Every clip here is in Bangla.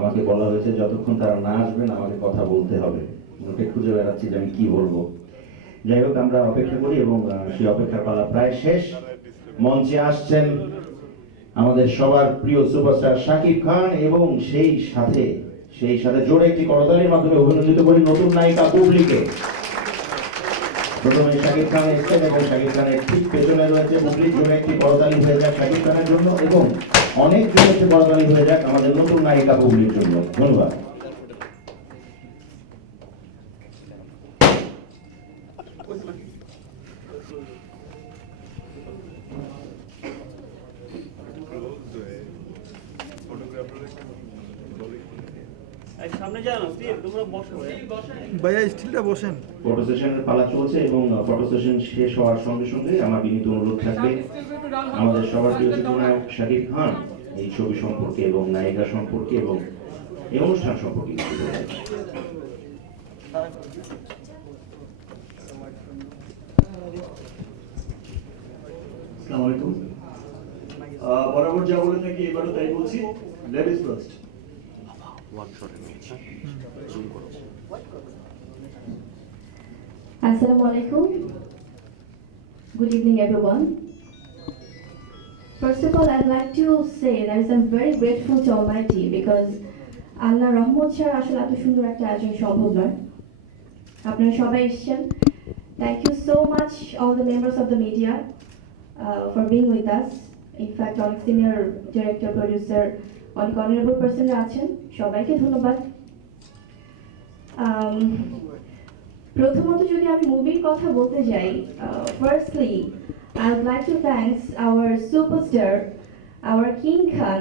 আমাকে বলা হয়েছে, যতক্ষণ তারা না আসবেন, আমাকে কথা বলতে হবে। ওকে খুঁজে বেড়াচ্ছি যে আমি কি বলব। যাই হোক, আমরা অপেক্ষা করি এবং সেই অপেক্ষার পালা প্রায় শেষ। মঞ্চে আসছেন আমাদের সবার প্রিয় সুপারস্টার শাকিব খান এবং সেই সাথে সেই সাথে জোরে একটি করতালির মাধ্যমে অভিনন্দিত করি নতুন নায়িকা পুবলিকে। প্রথমে শাকিব খান এসছেন এবং শাকিব খানের ঠিক পেছনে রয়েছে মুখলির জন্য একটি করতালি হয়ে যায় শাকিব খানের জন্য এবং অনেক একটি করতালি হয়ে যাক আমাদের নতুন নায়িকা পুবলির জন্য। ধন্যবাদ। ভাইয়া স্টিলটা বসেন। সেশনের পালা চলছে এবং ফটো সেশন শেষ হওয়ার সঙ্গে সঙ্গে আমার বিনীত অনুরোধ থাকবে আমাদের সবার প্রিয় চিত্রনায়ক শাকিব খান এই ছবি সম্পর্কে এবং নায়িকা সম্পর্কে এবং এই অনুষ্ঠান সম্পর্কে কিছু বরাবর যা বলে থাকি এবারও তাই বলছি। Ladies first Assalamu alaikum. Good evening, everyone. First of all, I'd like to say that I'm very grateful to Almighty because আল্লাহ রহমত ছাড়া আসলে এত সুন্দর একটা আয়োজন সম্ভব নয় আপনারা সবাই এসেছেন thank you so much all the members of the media for being with us in fact অনেক সিনিয়র ডিরেক্টর প্রডিউসার অনেক অনারেবল পার্সনরা আছেন সবাইকে ধন্যবাদ Um, প্রথমত যদি আমি মুভির কথা বলতে যাই firstly I would like to thanks our superstar our king Khan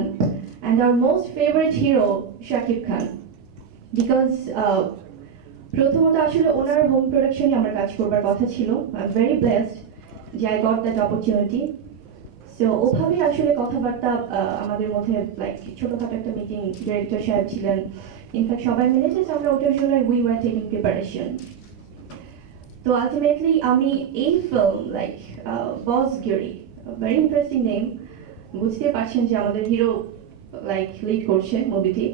and our most favourite hero Shakib Khan because প্রথমত আসলে ওনার হোম প্রোডাকশনে আমার কাজ করবার কথা ছিল। আই এম ভেরি ব্লেসড যে I got that opportunity so ওভাবে আসলে কথাবার্তা আমাদের মধ্যে লাইক ছোটখাটো একটা মিটিং ডিরেক্টর সাহেব ছিলেন। ইনফ্যাক্ট সবাই মিলে যে আমরা ওটার জন্য উই ওয়ার টেকিং প্রিপারেশন তো আলটিমেটলি আমি এই film like Bossgiri very interesting name বুঝতে পারছেন যে আমাদের হিরো লাইক লিড করছে মুভিটি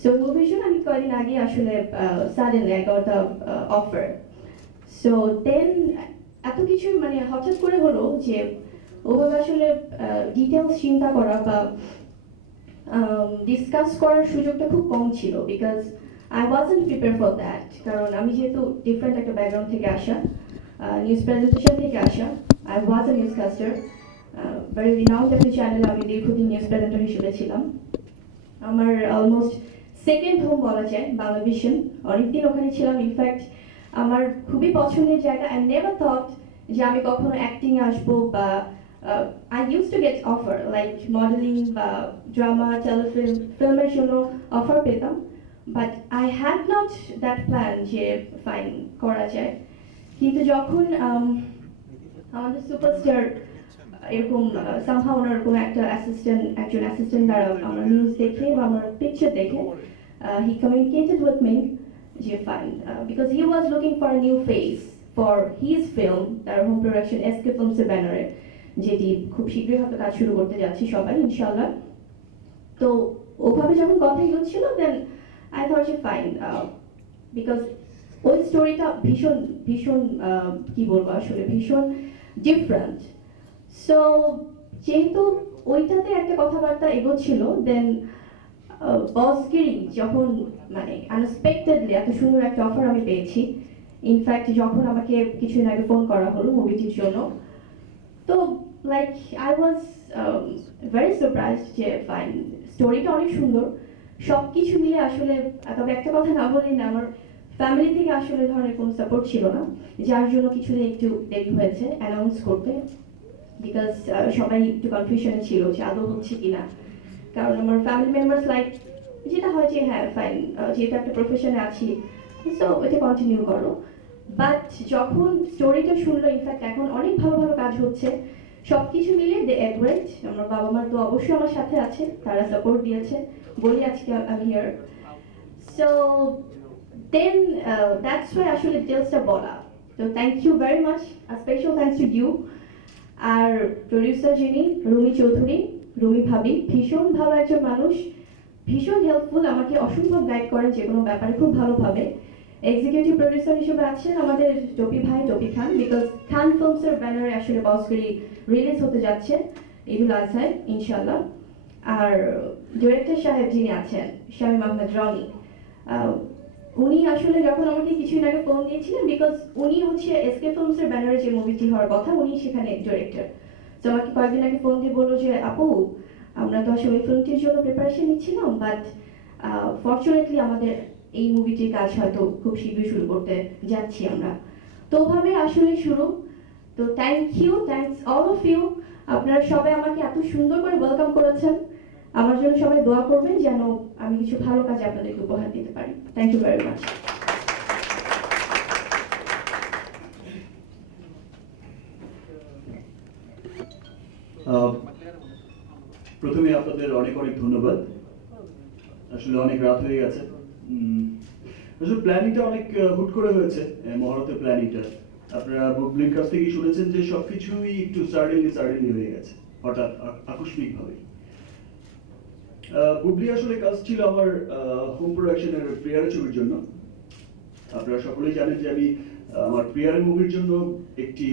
সো মুভির জন্য আমি কয়েকদিন আগে আসলে sudden I got offer so then এত কিছু মানে হঠাৎ করে হলো যে, ওভাবে আসলে ডিটেলস চিন্তা করা বা ডিসকাস করার সুযোগটা খুব কম ছিল because I wasn't prepare for that কারণ আমি যেহেতু ডিফারেন্ট একটা ব্যাকগ্রাউন্ড থেকে আসা নিউজ প্রেজেন্টেশন থেকে আসা I was a news caster very renowned একটা চ্যানেল আমি দীর্ঘদিন নিউজ প্রেজেন্টার হিসেবে ছিলাম। আমার অলমোস্ট সেকেন্ড হোম বলা যায়, বাংলা ভিশন অনেকদিন ওখানে ছিলাম ইনফ্যাক্ট আমার খুবই পছন্দের জায়গা আই নেভার থট যে আমি কখনো অ্যাক্টিং আসব বা I use to get offer like modelling বা ড্রামা টেলিফিল্ম ফিল্মের জন্য অফার পেতাম। But I had not that plan যে ফাইন করা যায়। কিন্তু যখন um, আমাদের সুপারস্টার এরকম সামহাও ওনার কোনো একটা অ্যাসিস্ট্যান্ট একজন অ্যাসিস্ট্যান্ট দ্বারা আমরা নিউজ দেখে বা আমার পিকচার দেখে হি কমিউনিকেটেড উইথ মি যে fine because he was looking for new face for his film তার হোম প্রোডাকশন এসকে ফিল্মসের ব্যানারে যেটি খুব শীঘ্রই হয়তো কাজ শুরু করতে যাচ্ছি সবাই ইনশাল্লাহ তো ওভাবে যখন কথা এগোচ্ছিল দেন আই থট যে ফাইন বিকজ ওই স্টোরিটা ভীষণ ভীষণ কি বলব আসলে, ভীষণ ডিফারেন্ট সো যেহেতু ওইটাতে একটা কথাবার্তা এগোচ্ছিল দেন বসগিরি যখন মানে আনএক্সপেক্টেডলি এত সুন্দর একটা অফার আমি পেয়েছি ইনফ্যাক্ট যখন আমাকে কিছুদিন আগে ফোন করা হলো মুভিটির জন্য, তো like I was very surprise যে ফাইন স্টোরিটা অনেক সুন্দর সব কিছু মিলে আসলে তবে একটা কথা না বলি না, আমার ফ্যামিলি থেকে আসলে ধরনের কোনো সাপোর্ট ছিল না, যার জন্য কিছুদিন একটু দেরি হয়েছে অ্যানাউন্স করতে বিকজ সবাই একটু কনফিউশনে ছিল যে আদৌ হচ্ছে কিনা। কারণ আমার ফ্যামিলি মেম্বার্স লাইক যেটা হয় যে হ্যাঁ ফাইন যেহেতু একটা প্রফেশনে আছি সো এটা কন্টিনিউ করো। বাট যখন স্টোরিটা শুনলো ইনফ্যাক্ট এখন অনেক ভালো ভালো কাজ হচ্ছে সব কিছু মিলে দে অ্যাগ্রেট আমার বাবা মার তো অবশ্যই আমার সাথে আছে, তারা সাপোর্ট দিয়েছে, বলি আজকে আমি here so then that's why আসলে ডিটেলসটা বলা। তো thank you very much special thanks to you R producer যিনি, রুমি চৌধুরী, রুমি ভাবি, ভীষণ ভালো একজন মানুষ, ভীষণ হেল্পফুল আমাকে অসম্ভব গাইড করেন যে কোনো ব্যাপারে, খুব ভালোভাবে। এক্সিকিউটিভ প্রডিউসার হিসেবে আছেন আমাদের টপি ভাই, টপি খান বিকজ খান ফিল্মসের ব্যানারে আসলে বসগিরি রিলিজ হতে যাচ্ছে ঈদুল আজহায় ইনশাল্লাহ আর ডিরেক্টর সাহেব যিনি আছেন, শামীম আহমেদ রনি উনি আসলে যখন আমাকে কিছুদিন আগে ফোন দিয়েছিলেন বিকজ উনি হচ্ছে এসকে ফিল্মসের ব্যানারে যে মুভিটি হওয়ার কথা, উনি সেখানে ডিরেক্টর তো আমাকে কয়েকদিন আগে ফোন দিয়ে বলল যে, আপু, আমরা তো আসলে ওই ফিল্মটির জন্য প্রিপারেশন নিচ্ছিলাম বাট ফর্চুনেটলি আমাদের এই মুভিটির কাজ হয়তো খুব শীঘ্রই শুরু করতে যাচ্ছি আমরা। তো ওভাবে আসলে শুরু। তো thank you thanks all of you আপনারা সবাই আমাকে এত সুন্দর করে ওয়েলকাম করেছেন। আমার জন্য সবাই দোয়া করবেন যেন আমি কিছু ভালো কাজ আপনাদেরকে উপহার দিতে পারি। থ্যাংক ইউ ভেরি মাচ প্রথমে আপনাদের অনেক অনেক ধন্যবাদ। আসলে অনেক রাত হয়ে গেছে। আসলে প্ল্যানিংটা অনেক হুট করে হয়েছে মহরতের প্ল্যানিংটা আপনারা বুবলির কাছ থেকে শুনেছেন যে সবকিছুই একটু সাডেনলি সাডেনলি হয়ে গেছে, হঠাৎ আকস্মিকভাবে। বুবলি, আসলে কাজ ছিল আমার হোম প্রোডাকশনের প্রিয়ার ছবির জন্য। আপনারা সকলেই জানেন যে আমি আমার প্রিয়ার মুভির জন্য একটি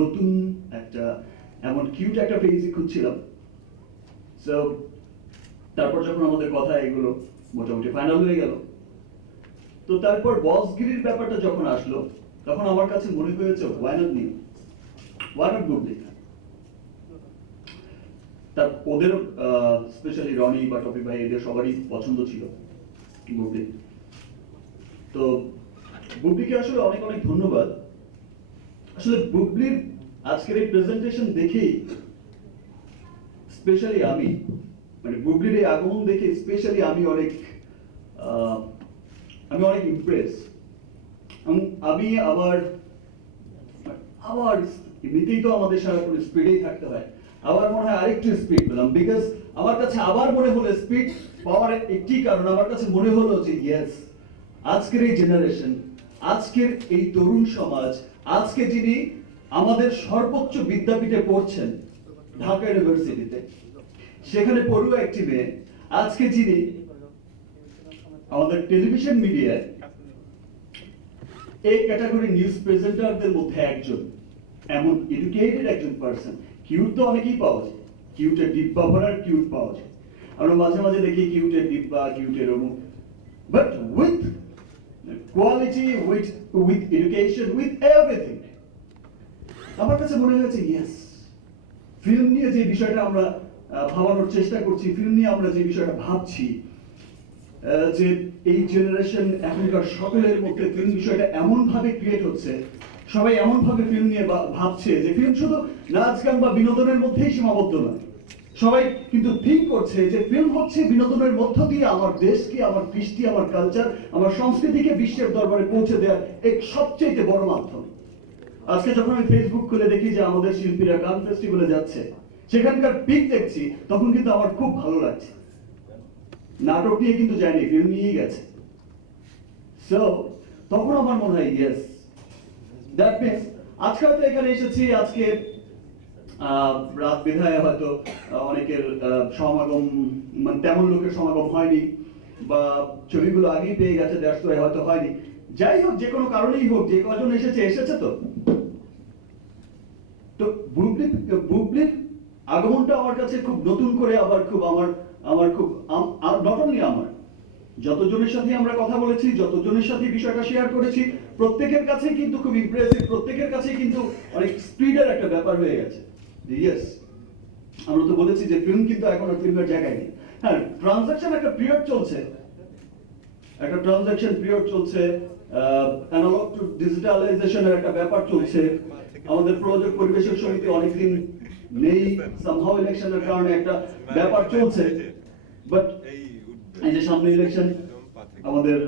নতুন একটা, এমন কিউট একটা ফেস খুঁজছিলাম। সো তারপর যখন আমাদের কথা এগুলো মোটামুটি ফাইনাল হয়ে গেল, তো তারপর বসগিরির ব্যাপারটা যখন আসলো তখন আমার কাছে মনে হয়েছে why not new why not Bubly তার ওদের স্পেশালি রনি বা টপি ভাই এদের সবারই পছন্দ ছিল বুবলি তো বুবলিকে আসলে অনেক অনেক ধন্যবাদ। আসলে বুবলির আজকের এই প্রেজেন্টেশন দেখেই স্পেশালি আমি মানে বুবলির এই আগমন দেখে স্পেশালি আমি অনেক আমি অনেক ইমপ্রেস আমি আবার আবার এমনিতেই তো আমাদের সারাক্ষণ স্পিডেই থাকতে হয়। আবার মনে হয় আরেকটু স্পিড পেলাম বিকজ আমার কাছে আবার মনে হলো স্পিড পাওয়ার একটি কারণ, আমার কাছে মনে হলো যে ইয়েস আজকের এই জেনারেশন আজকের এই তরুণ সমাজ, আজকে যিনি আমাদের সর্বোচ্চ বিদ্যাপীঠে পড়ছেন ঢাকা ইউনিভার্সিটিতে সেখানে পড়ুয়া একটি মেয়ে, আজকে যিনি আমাদের টেলিভিশন মিডিয়ায় এই ক্যাটাগরি নিউজ প্রেজেন্টারদের মধ্যে একজন। এমন এডুকেটেড একজন পার্সন কিউট তো অনেকেই পাওয়া যায়। কিউটের ডিব্বা ভরার কিউট পাওয়া যায়। আমরা মাঝে মাঝে দেখি কিউটের ডিব্বা কিউটের অমুক। But with quality with with education with everything আমার কাছে মনে হয়েছে ইয়েস ফিল্ম নিয়ে যে বিষয়টা আমরা ভাবানোর চেষ্টা করছি ফিল্ম নিয়ে আমরা যে বিষয়টা ভাবছি যে এই জেনারেশন এখনকার সকলের মধ্যে ফিল্ম বিষয়টা এমন ভাবে ক্রিয়েট হচ্ছে, সবাই এমন ভাবে ফিল্ম নিয়ে ভাবছে যে ফিল্ম শুধু নাচ, গান বা বিনোদনের মধ্যেই সীমাবদ্ধ নয়। সবাই কিন্তু থিঙ্ক করছে যে ফিল্ম হচ্ছে বিনোদনের মধ্য দিয়ে আমার দেশকে, আমার কৃষ্টি, আমার কালচার আমার সংস্কৃতিকে বিশ্বের দরবারে পৌঁছে দেওয়ার এক সবচেয়ে বড় মাধ্যম। আজকে যখন আমি ফেসবুক খুলে দেখি যে আমাদের শিল্পীরা গান ফেস্টিভ্যালে যাচ্ছে, সেখানকার পিক দেখছি, তখন কিন্তু আমার খুব ভালো লাগছে। নাটক নিয়ে কিন্তু যায়নি ফিল্ম নিয়েই গেছে। তখন আমার মনে হয় ইয়েস দ্যাট মিনস আজকে হয়তো এখানে এসেছি, আজকে রাত বিধায় হয়তো অনেকের সমাগম মানে তেমন লোকের সমাগম হয়নি, বা ছবিগুলো আগেই পেয়ে গেছে ওয়াই হয়তো হয়নি। যাই হোক, যে কোনো কারণেই হোক, যে কজন এসেছে এসেছে তো। তো বুবলি বুবলির আগমনটা আমার কাছে খুব নতুন করে, আবার খুব আমার আমার খুব নট অনলি আমার, যতজনের সাথে আমরা কথা বলেছি, যতজনের সাথে বিষয়টা শেয়ার করেছি, প্রত্যেকের কাছেই কিন্তু খুব ইমপ্রেসিভ প্রত্যেকের কাছেই কিন্তু অনেক স্পিডের একটা ব্যাপার হয়ে গেছে। ইয়েস আমরা তো বলেছি যে ফিল্ম কিন্তু এখন আর ফিল্মের জায়গায় নেই। হ্যাঁ ট্রানজাকশন একটা পিরিয়ড চলছে। একটা ট্রানজাকশন পিরিয়ড চলছে অ্যানালগ টু ডিজিটালাইজেশনের একটা ব্যাপার চলছে। আমাদের প্রযোজক পরিবেশক সমিতি অনেকদিন নেই সামহাও ইলেকশনের কারণে একটা ব্যাপার চলছে। বাট এই যে সামনে ইলেকশন আমাদের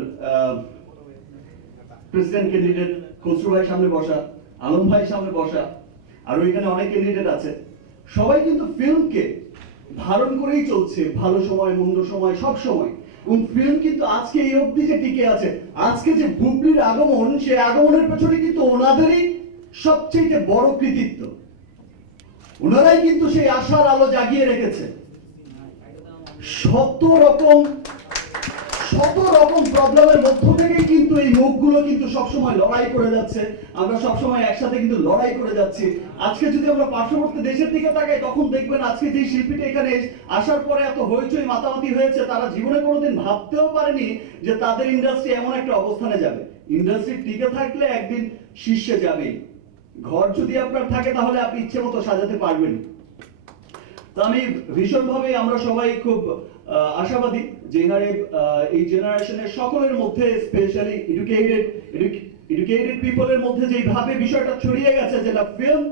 প্রেসিডেন্ট ক্যান্ডিডেট খসরু ভাই সামনে বসা, আলম ভাই সামনে বসা অনেক ক্যান্ডিডেট আছে। সবাই কিন্তু ফিল্মকে ধারণ করেই চলছে, ভালো সময়, মন্দ সময়, সব সময়। এবং ফিল্ম কিন্তু আজকে এই অবধি যে টিকে আছে, আজকে যে বুবলির আগমন, সেই আগমনের পেছনে কিন্তু ওনাদেরই সবচেয়ে বড় কৃতিত্ব। ওনারাই কিন্তু সেই আশার আলো জাগিয়ে রেখেছে। শত রকম শত রকম প্রবলেমের মধ্য থেকেই কিন্তু এই মুখগুলো কিন্তু সবসময় লড়াই করে যাচ্ছে। আমরা সবসময় একসাথে কিন্তু লড়াই করে যাচ্ছি। আজকে যদি আমরা পার্শ্ববর্তী দেশের দিকে তাকাই, তখন দেখবেন আজকে যে শিল্পীটা এখানে আসার পরে এত হইচই মাতামাতি হয়েছে, তারা জীবনে কোনোদিন ভাবতেও পারেনি যে তাদের ইন্ডাস্ট্রি এমন একটা অবস্থানে যাবে। ইন্ডাস্ট্রি টিকে থাকলে একদিন শীর্ষে যাবে ঘর যদি আপনার থাকে, তাহলে আপনি ইচ্ছে মতো সাজাতে পারবেন তো আমি ভীষণভাবে আমরা সবাই খুব আশাবাদী যে আহ, এই জেনারেশনের সকলের মধ্যে স্পেশালি এডুকেটেড এডুকেটেড পিপলের মধ্যে যেভাবে বিষয়টা ছড়িয়ে গেছে যেটা ফিল্ম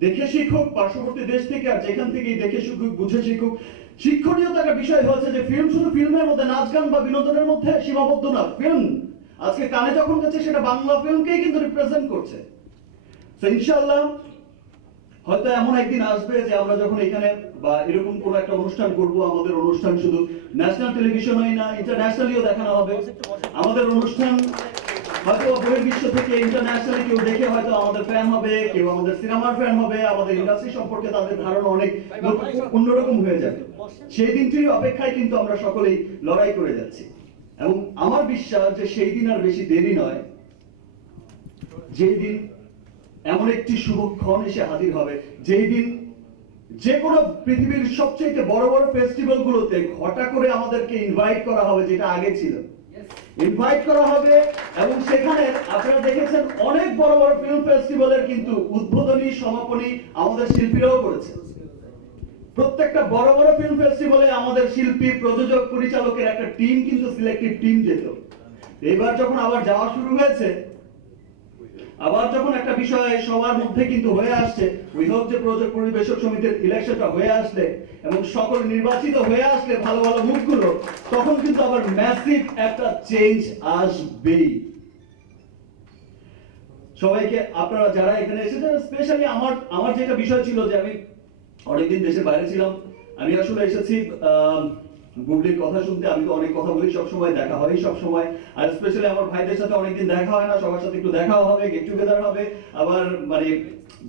দেখে শিখুক পার্শ্ববর্তী দেশ থেকে আর যেখান থেকেই দেখে শিখুক বুঝে শিখুক শিক্ষণীয় তো একটা বিষয় হচ্ছে যে ফিল্ম শুধু ফিল্মের মধ্যে নাচ গান বা বিনোদনের মধ্যে সীমাবদ্ধ না ফিল্ম আজকে কানে যখন গেছে সেটা বাংলা ফিল্মকেই কিন্তু রিপ্রেজেন্ট করছে। তো ইনশাআল্লাহ হয়তো এমন একদিন আসবে যে আমরা যখন এখানে বা এরকম কোন একটা অনুষ্ঠান করব, আমাদের অনুষ্ঠান শুধু ন্যাশনাল টেলিভিশনই না ইন্টারন্যাশনালিও দেখানো হবে। আমাদের অনুষ্ঠান হয়তো বহির বিশ্ব থেকে ইন্টারন্যাশনালি কেউ দেখে হয়তো আমাদের ফ্যান হবে, কেউ আমাদের সিনেমার ফ্যান হবে, আমাদের ইন্ডাস্ট্রি সম্পর্কে তাদের ধারণা অনেক অন্যরকম হয়ে যাবে। সেই দিনটির অপেক্ষায় কিন্তু আমরা সকলেই লড়াই করে যাচ্ছি। এবং আমার বিশ্বাস যে সেই দিন আর বেশি দেরি নয়, যেই দিন এমন একটি শুভক্ষণ এসে হাজির হবে যেই দিন যে কোনো পৃথিবীর সবচেয়ে বড় বড় ফেস্টিভ্যাল গুলোতে ঘটা করে আমাদেরকে ইনভাইট করা হবে যেটা আগে ছিল। ইনভাইট করা হবে এবং সেখানে আপনারা দেখেছেন অনেক বড় বড় ফিল্ম ফেস্টিভ্যালের কিন্তু উদ্বোধনী সমাপনী আমাদের শিল্পীরাও করেছে প্রত্যেকটা বড় বড় ফিল্ম ফেস্টিভ্যালে আমাদের শিল্পী প্রযোজক পরিচালকের একটা টিম কিন্তু সিলেক্টিভ টিম যেত। এবার যখন আবার যাওয়া শুরু হয়েছে আবার যখন একটা বিষয় সবার মধ্যে কিন্তু হয়ে আসছে উই হোপ যে প্রজেক্ট পরিবেশক সমিতির ইলেকশনটা হয়ে আসলে এবং সকল নির্বাচিত হয়ে আসলে ভালো ভালো মুখগুলো তখন কিন্তু আবার ম্যাসিভ একটা চেঞ্জ আসবেই। সবাইকে আপনারা যারা এখানে এসেছেন স্পেশালি আমার আমার যেটা বিষয় ছিল যে আমি অনেকদিন দেশের বাইরে ছিলাম আমি আসলে এসেছি আহ, বুবলির কথা শুনতে আমি তো অনেক কথা বলি, সবসময় দেখা হয় সব সময় আর স্পেশালি আমার ভাইদের সাথে অনেকদিন দেখা হয় না, সবার সাথে একটু দেখাও হবে গেট টুগেদার হবে। আবার মানে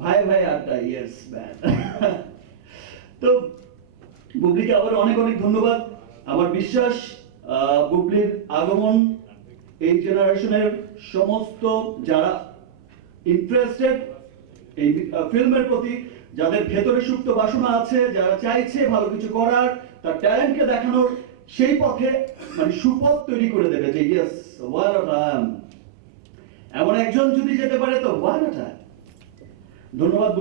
ভাই ভাই আড্ডা ইয়েস ম্যান তো বুবলিকে আবার অনেক অনেক ধন্যবাদ। আমার বিশ্বাস বুবলির আগমন এই জেনারেশনের সমস্ত যারা ইন্টারেস্টেড এই ফিল্মের প্রতি, যাদের ভেতরে সুপ্ত বাসনা আছে, যারা চাইছে ভালো কিছু করার তার ট্যালেন্টকে দেখানোর সেই পথে মানে সুপথ তৈরি করে দেবে যে ইয়েস ওয়ার এমন একজন যদি যেতে পারে তো ওয়ার ধন্যবাদ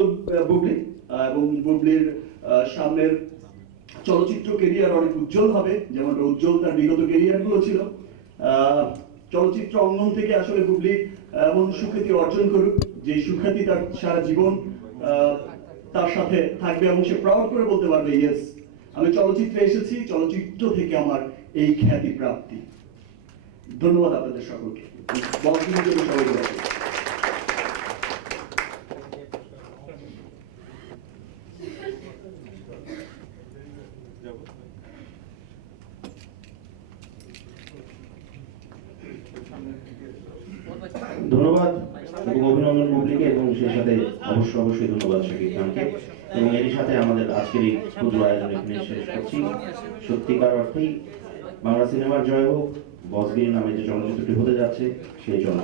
বুবলি এবং বুবলির সামনের চলচ্চিত্র কেরিয়ার অনেক উজ্জ্বল হবে। যেমনটা উজ্জ্বল তার বিগত কেরিয়ারগুলো ছিল। চলচ্চিত্র অঙ্গন থেকে আসলে বুবলি এমন সুখ্যাতি অর্জন করুক, যে সুখ্যাতি তার সারা জীবন তার সাথে থাকবে এবং সে প্রাউড করে বলতে পারবে ইয়েস আমি চলচ্চিত্রে এসেছি চলচ্চিত্র থেকে আমার এই খ্যাতি প্রাপ্তি। ধন্যবাদ আপনাদের সকলকে ধন্যবাদ। ধন্যবাদ এবং অভিনন্দন বুবলিকে এবং সেই সাথে অবশ্যই অবশ্যই ধন্যবাদ শাকিব খানকে। এবং এরই সাথে আমাদের আজকের এই আয়োজন এখানে শেষ করছি। সত্যিকার অর্থেই বাংলা সিনেমার জয় হোক বসগিরি নামে যে চলচ্চিত্রটি হতে যাচ্ছে সেই জন্য